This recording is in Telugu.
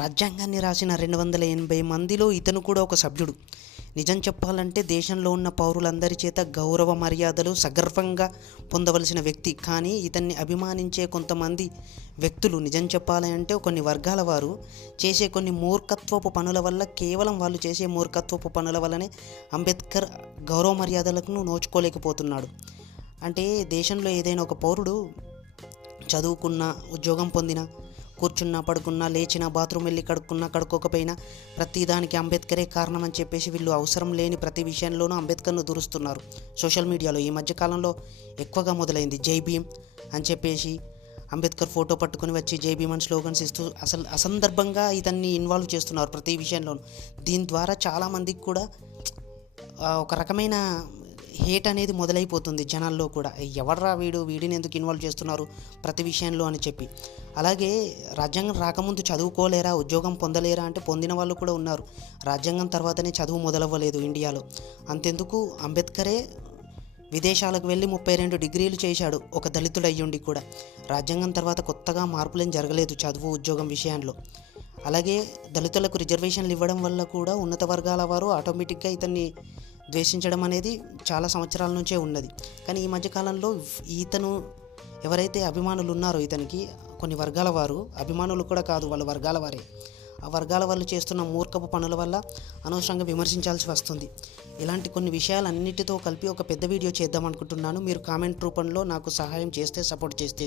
రాజ్యాంగాన్ని రాసిన 280 మందిలో ఇతను కూడా ఒక సభ్యుడు. నిజం చెప్పాలంటే దేశంలో ఉన్న పౌరులందరి చేత గౌరవ మర్యాదలు సగర్వంగా పొందవలసిన వ్యక్తి. కానీ ఇతన్ని అభిమానించే కొంతమంది వ్యక్తులు, నిజం చెప్పాలంటే కొన్ని వర్గాల వారు చేసే కొన్ని మూర్ఖత్వపు పనుల వల్ల, కేవలం వాళ్ళు చేసే మూర్ఖత్వపు పనుల వల్లనే అంబేద్కర్ గౌరవ మర్యాదలకు నోచుకోలేకపోతున్నాడు. అంటే దేశంలో ఏదైనా ఒక పౌరుడు చదువుకున్న, ఉద్యోగం పొందిన, కూర్చున్నా, పడుకున్నా, లేచినా, బాత్రూమ్ వెళ్ళి కడుక్కున్నా, కడుక్కోకపోయినా ప్రతిదానికి అంబేద్కరే కారణం అని చెప్పేసి వీళ్ళు అవసరం లేని ప్రతి విషయంలోనూ అంబేద్కర్ను దురుస్తున్నారు. సోషల్ మీడియాలో ఈ మధ్యకాలంలో ఎక్కువగా మొదలైంది. జై భీమ్ అని చెప్పేసి అంబేద్కర్ ఫోటో పట్టుకుని వచ్చి జై భీమ్ అని స్లోగన్స్ ఇస్తూ అసలు అసందర్భంగా ఇతన్ని ఇన్వాల్వ్ చేస్తున్నారు ప్రతి విషయంలోనూ. దీని ద్వారా చాలామందికి కూడా ఒక రకమైన హేట్ అనేది మొదలైపోతుంది జనాల్లో కూడా. ఎవర్రా వీడిని ఎందుకు ఇన్వాల్వ్ చేస్తున్నారు ప్రతి విషయంలో అని చెప్పి. అలాగే రాజ్యాంగం రాకముందు చదువుకోలేరా, ఉద్యోగం పొందలేరా అంటే పొందిన వాళ్ళు కూడా ఉన్నారు. రాజ్యాంగం తర్వాతనే చదువు మొదలవ్వలేదు ఇండియాలో. అంతెందుకు, అంబేద్కరే విదేశాలకు వెళ్ళి 32 డిగ్రీలు చేశాడు ఒక దళితుడు అయ్యుండి కూడా. రాజ్యాంగం తర్వాత కొత్తగా మార్పులేం జరగలేదు చదువు, ఉద్యోగం విషయంలో. అలాగే దళితులకు రిజర్వేషన్లు ఇవ్వడం వల్ల కూడా ఉన్నత వర్గాల వారు ఆటోమేటిక్గా ఇతన్ని ద్వేషించడం అనేది చాలా సంవత్సరాల నుంచే ఉన్నది. కానీ ఈ మధ్యకాలంలో ఇతను ఎవరైతే అభిమానులు ఉన్నారో ఇతనికి, కొన్ని వర్గాల వారు, అభిమానులు కూడా కాదు, వాళ్ళ వర్గాల వారే, ఆ వర్గాల వాళ్ళు చేస్తున్న మూర్ఖపు పనుల వల్ల అనవసరంగా విమర్శించాల్సి వస్తుంది. ఇలాంటి కొన్ని విషయాలన్నిటితో కలిపి ఒక పెద్ద వీడియో చేద్దాం అనుకుంటున్నాను. మీరు కామెంట్ రూపంలో నాకు సహాయం చేస్తే, సపోర్ట్ చేస్తే